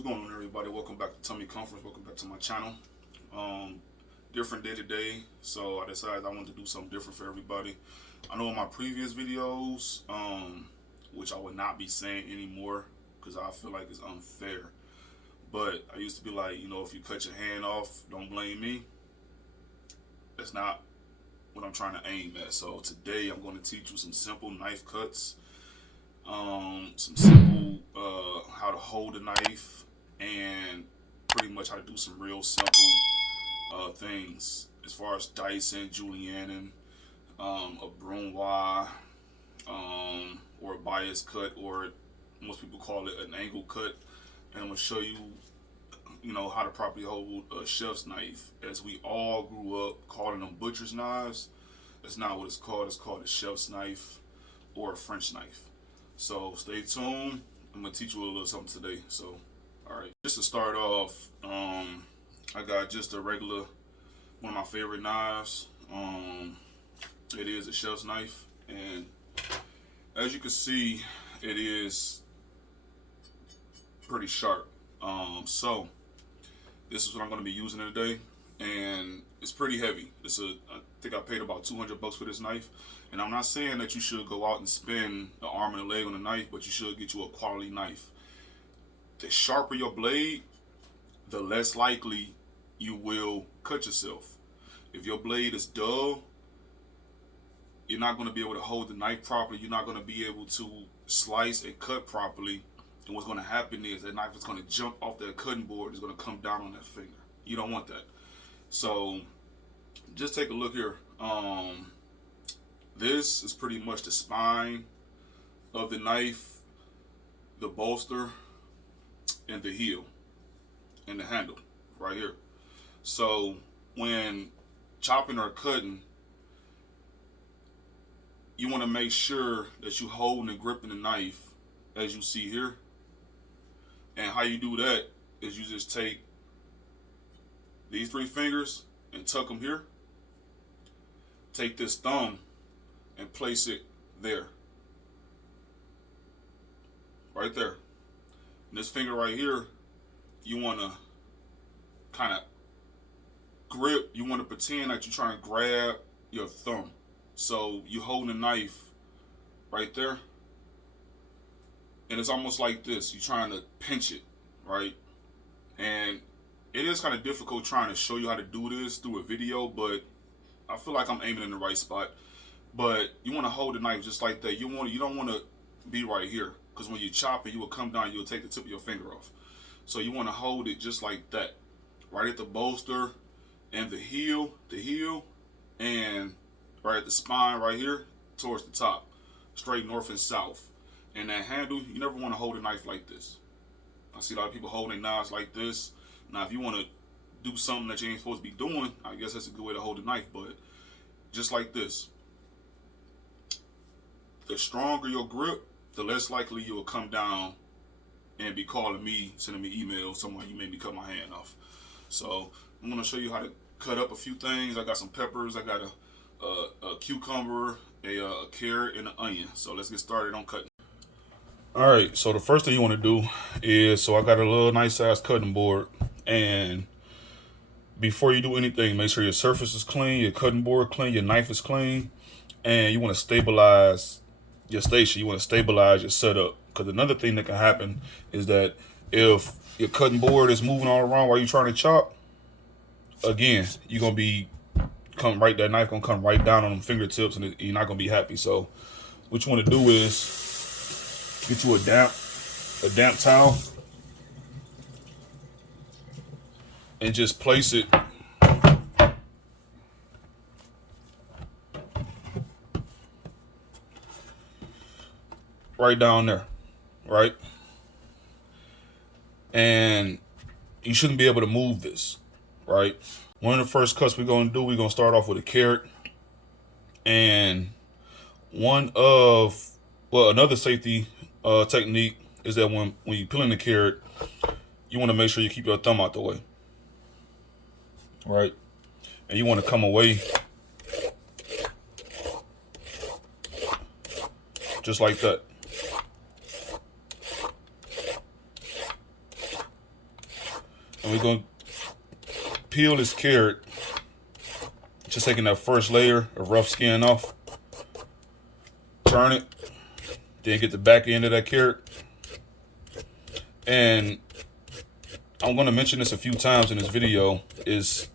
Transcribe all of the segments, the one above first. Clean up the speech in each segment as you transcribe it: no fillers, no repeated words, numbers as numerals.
What's going on, everybody? Welcome back to Tummy Comforts. Welcome back to my channel. Different day today, so I decided I wanted to do something different for everybody. I know in my previous videos, which I would not be saying anymore because I feel like it's unfair, but I used to be like, if you cut your hand off, don't blame me. That's not what I'm trying to aim at. So today I'm going to teach you some simple knife cuts, some simple how to hold a knife, and pretty much how to do some real simple things as far as dicing, Julienne, a brunoise, or a bias cut, or most people call it an angle cut. And I'm going to show you, how to properly hold a chef's knife. As we all grew up calling them butcher's knives, that's not what it's called. It's called a chef's knife or a French knife. So stay tuned. I'm going to teach you a little something today. So, alright, just to start off, I got just a regular, one of my favorite knives. It is a chef's knife, and as you can see, it is pretty sharp. So this is what I'm going to be using today, and it's pretty heavy. I think I paid about $200 for this knife, and I'm not saying that you should go out and spend an arm and a leg on a knife, but you should get you a quality knife. The sharper your blade, the less likely you will cut yourself. If your blade is dull, you're not going to be able to hold the knife properly. You're not going to be able to slice and cut properly. And what's going to happen is that knife is going to jump off that cutting board. It's going to come down on that finger. You don't want that. So just take a look here. This is pretty much the spine of the knife, the bolster, and the heel, and the handle right here. So when chopping or cutting, you want to make sure that you holding and gripping the knife as you see here. And how you do that is you just take these 3 fingers and tuck them here. Take this thumb and place it there. Right there. And this finger right here, you want to kind of grip. You want to pretend that you're trying to grab your thumb. So you hold the knife right there, and it's almost like this. You're trying to pinch it, right? And it is kind of difficult trying to show you how to do this through a video, but I feel like I'm aiming in the right spot. But you want to hold the knife just like that. You don't want to be right here, because when you chop it, you will come down, you'll take the tip of your finger off. So you want to hold it just like that, right at the bolster and the heel, and right at the spine right here towards the top, straight north and south. And that handle, you never want to hold a knife like this. I see a lot of people holding knives like this. Now, if you want to do something that you ain't supposed to be doing, I guess that's a good way to hold a knife, but just like this. The stronger your grip, the less likely you will come down and be calling me, sending me emails, someone you made me cut my hand off. So I'm going to show you how to cut up a few things. I got some peppers, I got a cucumber, a carrot, and an onion. So let's get started on cutting. Alright, so the first thing you want to do is, I got a little nice size cutting board, and before you do anything, make sure your surface is clean, your cutting board clean, your knife is clean, and you want to stabilize your station. You want to stabilize your setup, because another thing that can happen is that if your cutting board is moving all around while you're trying to chop, again, you're going to be that knife gonna come right down on them fingertips, and you're not gonna be happy. So what you want to do is get you a damp towel and just place it right down there, right? And you shouldn't be able to move this, right? One of the first cuts we're going to do, we're going to start off with a carrot. And another safety technique is that when you're peeling the carrot, you want to make sure you keep your thumb out the way, right? And you want to come away just like that. And we're gonna peel this carrot, just taking that first layer of rough skin off. Turn it, then get the back end of that carrot. And I'm gonna mention this a few times in this video, is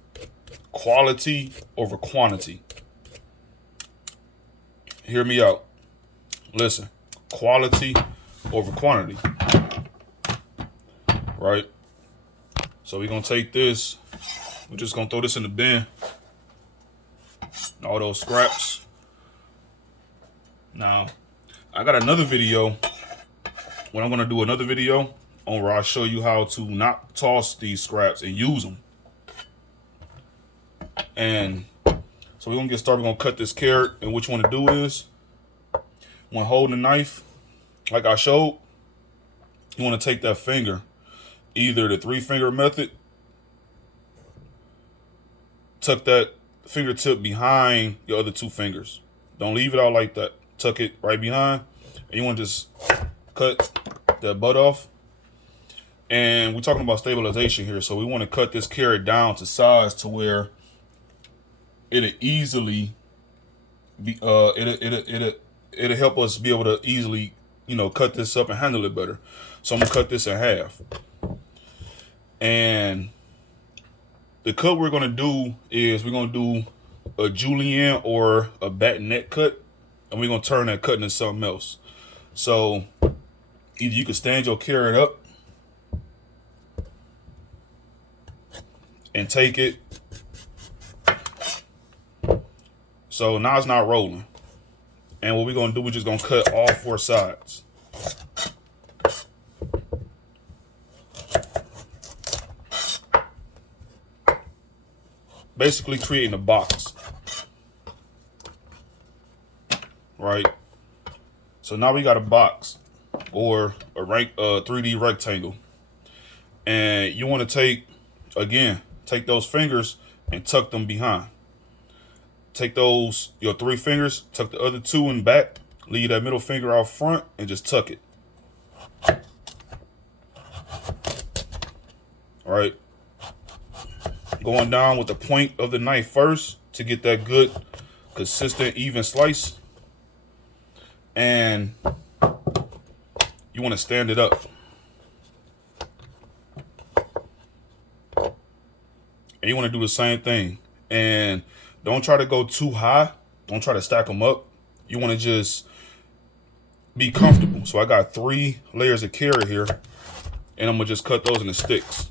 quality over quantity. Hear me out. Listen, quality over quantity. Right? So we're gonna take this, we're just gonna throw this in the bin. All those scraps. Now, I got another video, when I'm gonna do another video on where I show you how to not toss these scraps and use them. And so we're gonna get started. We're gonna cut this carrot, and what you wanna do is, when holding the knife, like I showed, you wanna take that finger, either the 3-finger method, tuck that fingertip behind your other 2 fingers. Don't leave it out like that. Tuck it right behind, and you want to just cut that butt off. And we're talking about stabilization here, so we want to cut this carrot down to size to where it'll easily be it'll help us be able to easily, you know, cut this up and handle it better. So I'm gonna cut this in half. And the cut we're gonna do is we're gonna do a Julienne or a bayonet cut, and we're gonna turn that cut into something else. So either you can stand your carrot up and take it. So now it's not rolling. And what we're gonna do, we're just gonna cut all 4 sides. Basically creating a box. Right? So now we got a box or a 3D rectangle. And you want to take those fingers and tuck them behind. Take those, your 3 fingers, tuck the other 2 in back, leave that middle finger out front, and just tuck it. All right. Going down with the point of the knife first to get that good, consistent, even slice. And you want to stand it up. And you want to do the same thing. And don't try to go too high. Don't try to stack them up. You want to just be comfortable. So I got 3 layers of carrot here, and I'm going to just cut those into sticks.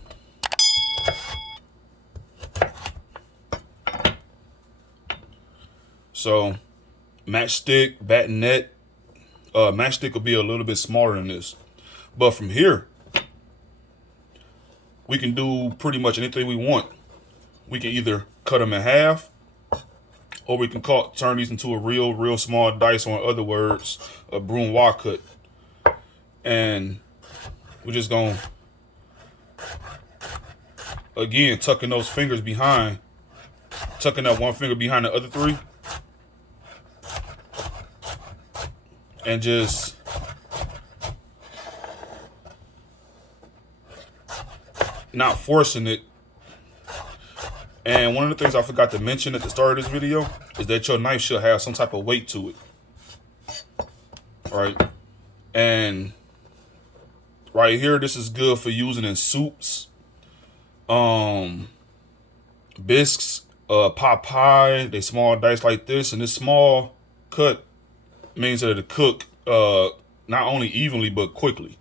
So matchstick, bayonet, matchstick will be a little bit smaller than this. But from here, we can do pretty much anything we want. We can either cut them in half, or we can turn these into a real small dice, or in other words, a brunoise cut. And we're just going to, again, tucking those fingers behind, tucking that 1 finger behind the other 3. And just not forcing it. And one of the things I forgot to mention at the start of this video is that your knife should have some type of weight to it. All right. And right here, this is good for using in soups, bisques, pot pie. They small dice like this, and this small cut means that it'll cook not only evenly but quickly.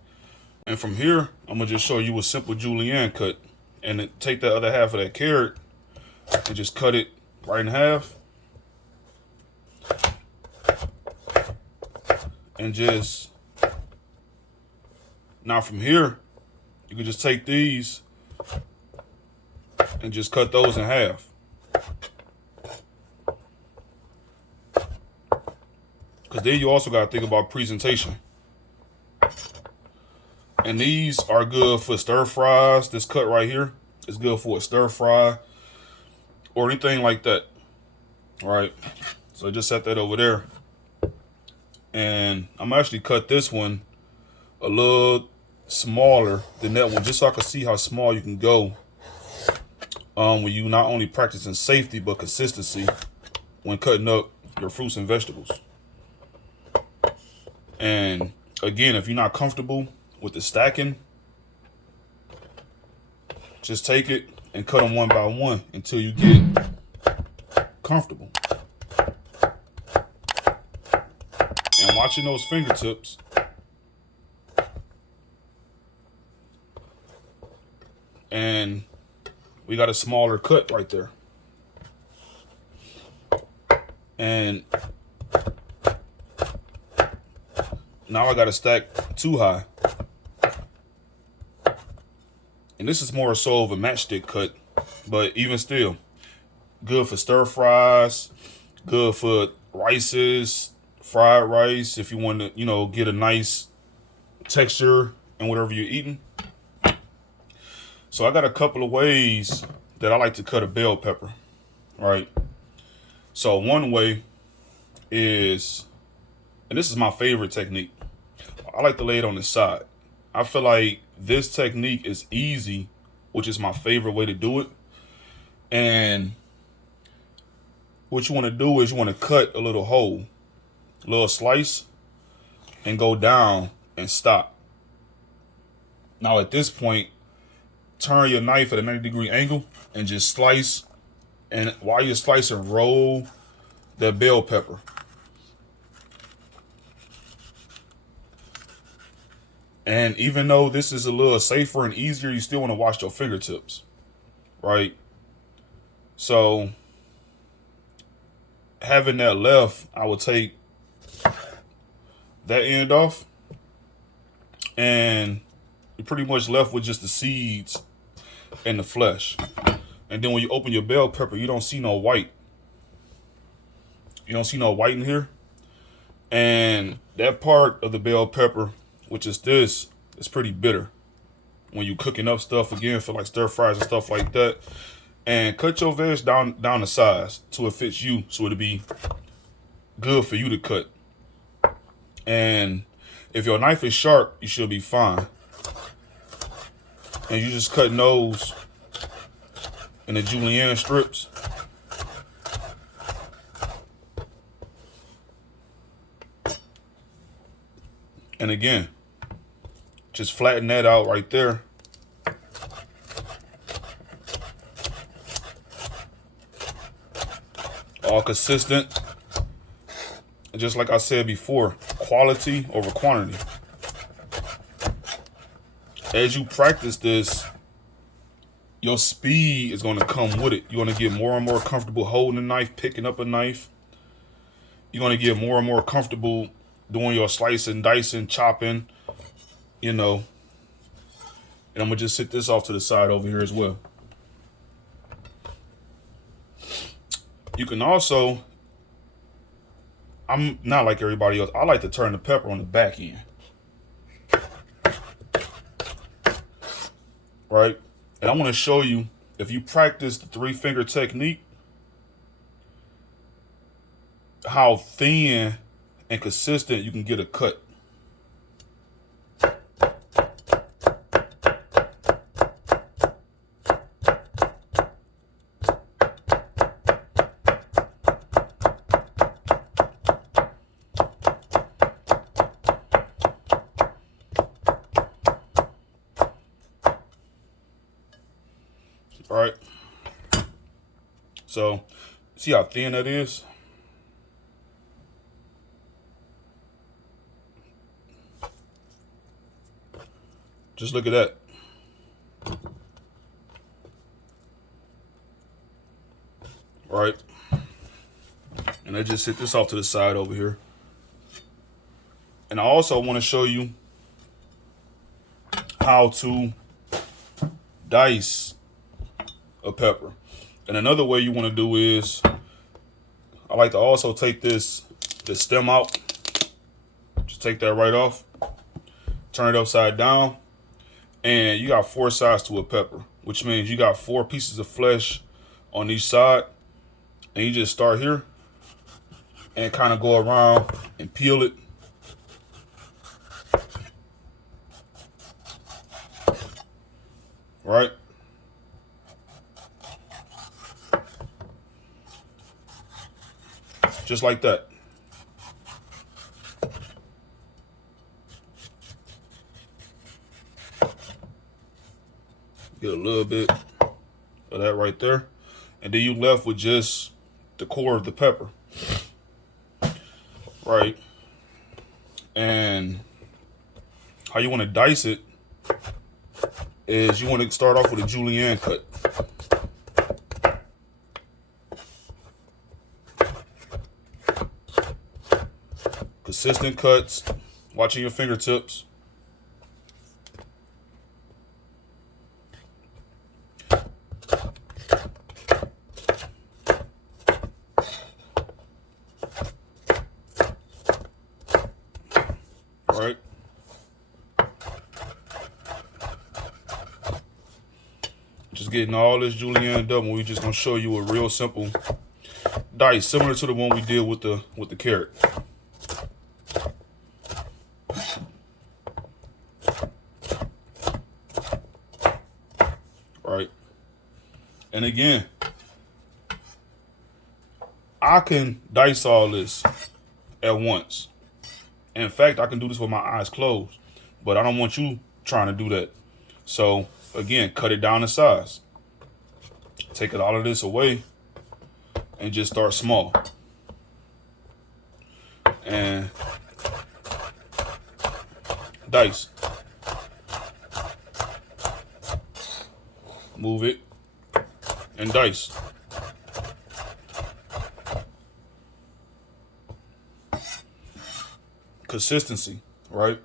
And from here, I'm gonna just show you a simple Julienne cut, and then take the other half of that carrot and just cut it right in half, and just now from here, you can just take these and just cut those in half. Because then you also got to think about presentation. And these are good for stir fries. This cut right here is good for a stir fry or anything like that. All right. So just set that over there. And I'm actually cut this one a little smaller than that one, just so I can see how small you can go when you not only practicing safety but consistency when cutting up your fruits and vegetables. And again, if you're not comfortable with the stacking, just take it and cut them one by one until you get comfortable. And watching those fingertips, and we got a smaller cut right there. And now I got to stack too high. And this is more so of a matchstick cut, but even still, good for stir fries, good for rices, fried rice, if you want to, you know, get a nice texture in whatever you're eating. So I got a couple of ways that I like to cut a bell pepper, right? So one way is, and this is my favorite technique, I like to lay it on the side. I feel like this technique is easy, which is my favorite way to do it. And what you want to do is you want to cut a little hole, a little slice, and go down and stop. Now at this point, turn your knife at a 90-degree angle and just slice. And while you're slicing, roll that bell pepper. And even though this is a little safer and easier, you still want to watch your fingertips, right? So having that left, I would take that end off, and you're pretty much left with just the seeds and the flesh. And then when you open your bell pepper, you don't see no white. You don't see no white in here. And that part of the bell pepper, which is this, is pretty bitter when you cooking up stuff, again, for like stir fries and stuff like that. And cut your veg down the size so it fits you, so it'll be good for you to cut. And if your knife is sharp, you should be fine. And you just cutting those in the Julienne strips. And again, just flatten that out right there. All consistent. And just like I said before, quality over quantity. As you practice this, your speed is going to come with it. You're going to get more and more comfortable holding a knife, picking up a knife. You're going to get more and more comfortable doing your slicing, dicing, chopping, you know. And I'm going to just sit this off to the side over here as well. You can also, I'm not like everybody else, I like to turn the pepper on the back end. Right? And I want to show you, if you practice the 3-finger technique, how thin and consistent you can get a cut. All right. So, see how thin that is? Just look at that. Right. And I just sit this off to the side over here. And I also want to show you how to dice a pepper. And another way you want to do is, I like to also take the stem out. Just take that right off. Turn it upside down. And you got 4 sides to a pepper, which means you got 4 pieces of flesh on each side. And you just start here and kind of go around and peel it. Right? just like that. Get a little bit of that right there. And then you left with just the core of the pepper. Right. And how you want to dice it is you want to start off with a Julienne cut. Consistent cuts, watching your fingertips. All right. Just getting all this Julienne done. We're just gonna show you a real simple dice, similar to the one we did with the carrot. Right. And again, I can dice all this at once. In fact, I can do this with my eyes closed, but I don't want you trying to do that. So again, cut it down to size. Take it all of this away and just start small. And dice. Move it and dice. Consistency, right?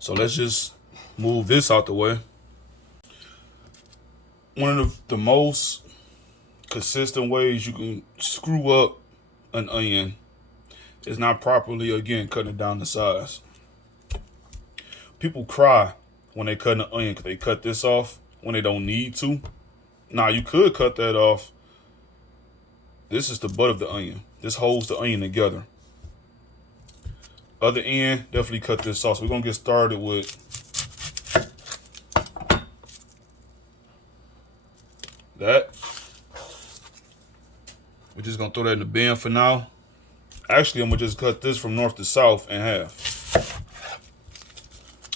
So let's just move this out the way. One of the most consistent ways you can screw up an onion is not properly, again, cutting it down to size. People cry when they cut an onion because they cut this off when they don't need to. Now, you could cut that off. This is the butt of the onion. This holds the onion together. Other end, definitely cut this off. So we're going to get started with that. We're just going to throw that in the bin for now. Actually, I'm going to just cut this from north to south in half.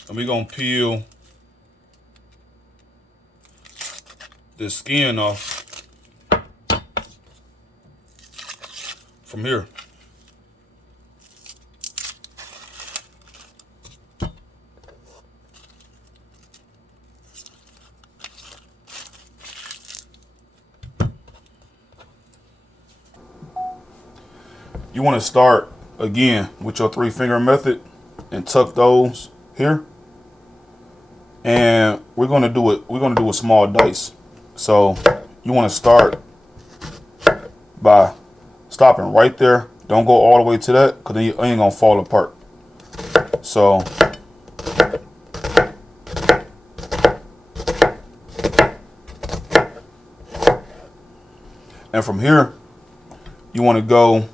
And we're going to peel the skin off from here. You want to start again with your 3-finger method and tuck those here. And we're going to do it. We're going to do a small dice. So you want to start by stopping right there. Don't go all the way to that because then your onion going to fall apart. So and from here you want to go,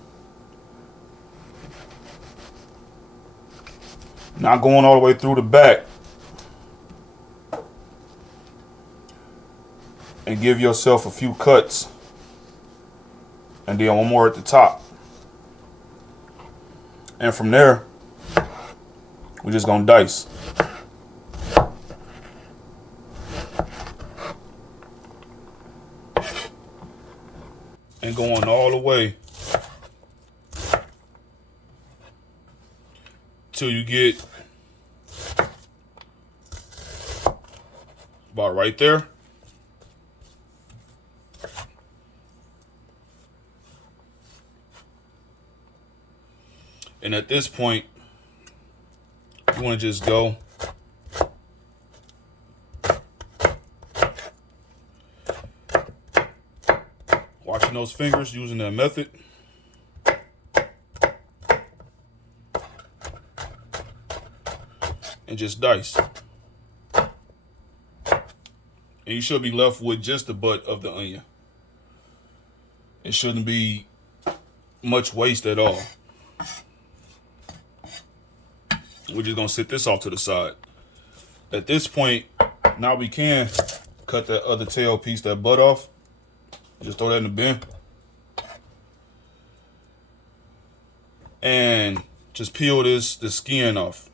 not going all the way through the back, and give yourself a few cuts, and then one more at the top. And from there, we're just gonna dice. And going all the way till you get about right there. And at this point, you want to just go watching those fingers, using that method. And just dice. And you should be left with just the butt of the onion. It shouldn't be much waste at all. We're just gonna sit this off to the side. At this point, now we can cut that other tail piece, that butt off. Just throw that in the bin. and just peel the skin off.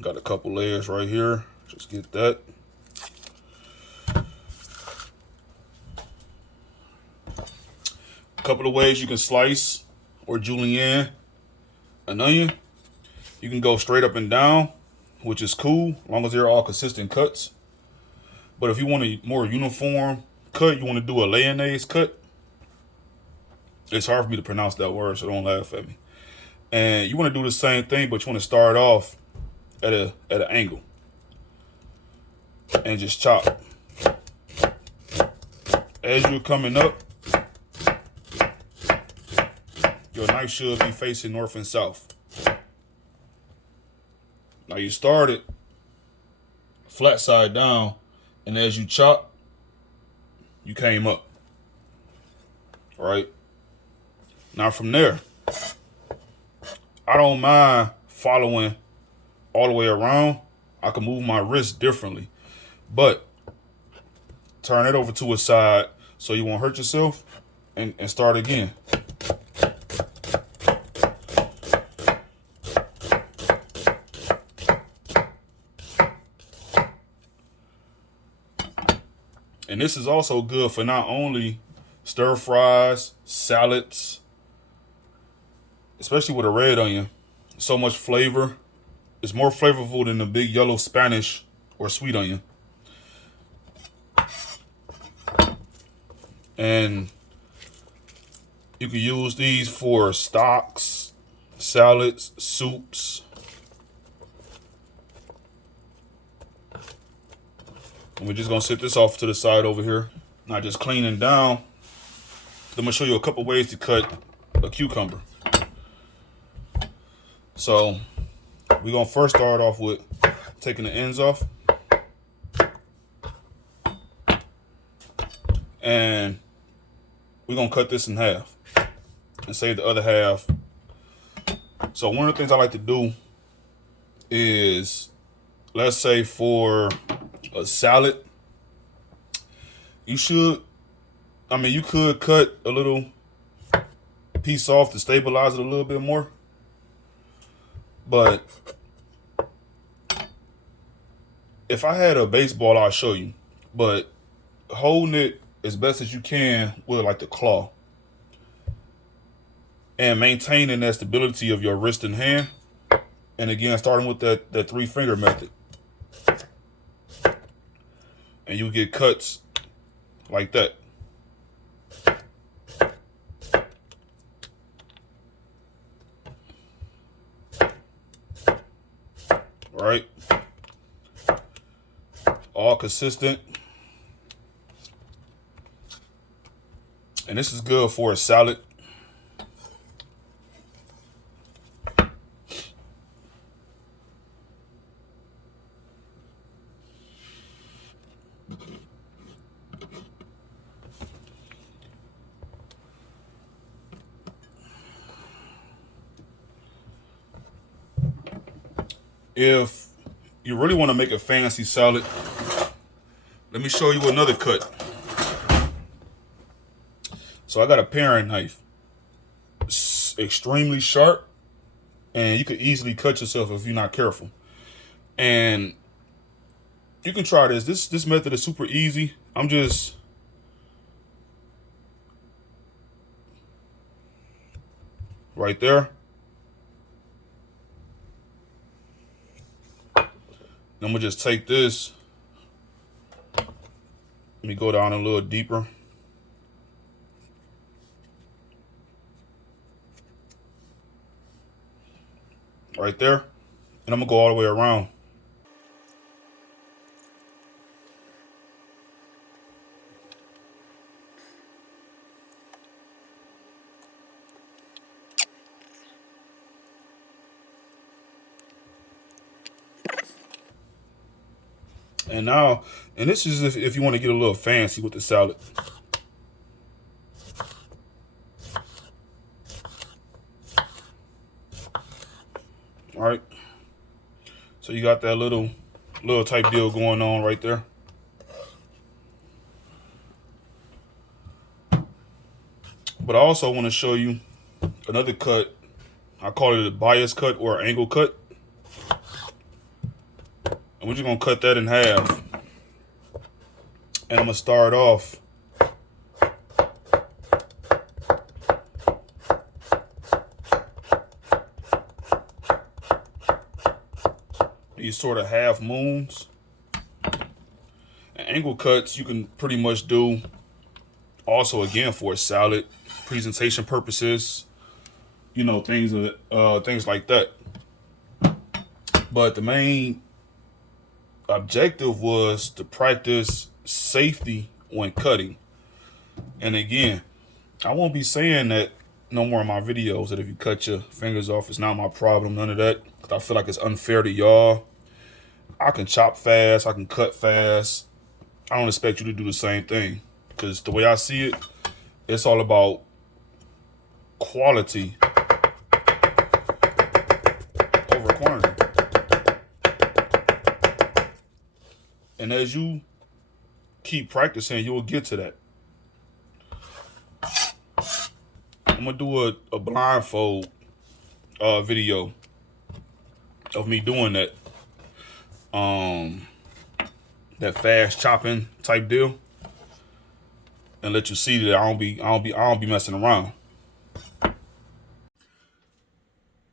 Got a couple layers right here. Just get that. A couple of ways you can slice or julienne an onion. You can go straight up and down, which is cool, as long as they're all consistent cuts. But if you want a more uniform cut, you want to do a mayonnaise cut. It's hard for me to pronounce that word, so don't laugh at me. And you want to do the same thing, but you want to start off at an angle and just chop. As you're coming up, your knife should be facing north and south. Now you started flat side down, and as you chop, you came up. All right. Now from there, I don't mind following all the way around. I can move my wrist differently, but turn it over to a side so you won't hurt yourself, and start again. And this is also good for not only stir fries, salads, especially with a red onion. So much flavor. It's more flavorful than the big yellow Spanish or sweet onion. And you can use these for stocks, salads, soups. And we're just gonna sit this off to the side over here. Now just cleaning down. I'm gonna show you a couple ways to cut a cucumber. So we're gonna first start off with taking the ends off. And we're gonna cut this in half and save the other half. So one of the things I like to do is, let's say for a salad, you could cut a little piece off to stabilize it a little bit more. But if I had a baseball, I'll show you. But holding it as best as you can with like the claw and maintaining that stability of your wrist and hand. And again, starting with that 3-finger method. And you get cuts like that. Right? All consistent. And this is good for a salad. If you really want to make a fancy salad, let me show you another cut. So I got a paring knife. It's extremely sharp, and you could easily cut yourself if you're not careful. And you can try this. This method is super easy. I'm just right there. I'm gonna just take this. Let me go down a little deeper. Right there. And I'm gonna go all the way around. And now, and this is if you want to get a little fancy with the salad. All right. So you got that little little type deal going on right there. But I also want to show you another cut. I call it a bias cut or angle cut. And we're just going to cut that in half. And I'm going to start off these sort of half moons. And angle cuts you can pretty much do also again for salad presentation purposes, you know, things like that. But the main objective was to practice safety when cutting. And again, I won't be saying that no more in my videos, that if you cut your fingers off, it's not my problem, none of that, because I feel like it's unfair to y'all. I can chop fast, I can cut fast. I don't expect you to do the same thing, because the way I see it, it's all about quality over quantity. And as you keep practicing, you will get to that. I'm gonna do a blindfold video of me doing that that fast chopping type deal, and let you see that I don't be messing around.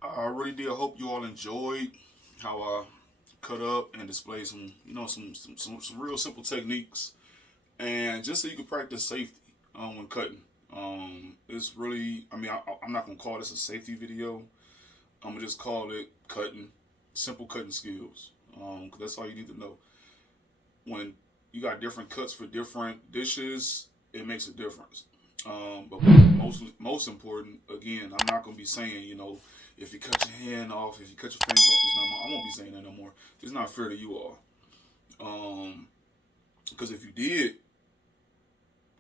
I really did hope you all enjoyed how I cut up and display some, you know, some real simple techniques, and just so you can practice safety when cutting. It's really, I mean, I'm not gonna call this a safety video. I'm gonna just call it simple cutting skills. 'Cause that's all you need to know. When you got different cuts for different dishes, it makes a difference. But most important, again, I'm not gonna be saying, you know, if you cut your hand off, if you cut your fingers off, it's not I won't be saying that no more. It's not fair to you all. Because if you did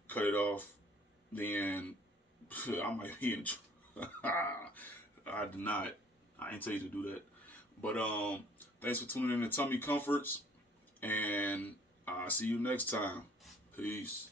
cut it off, then I might be in trouble. I did not. I ain't tell you to do that. But thanks for tuning in to Tummy Comforts, and I'll see you next time. Peace.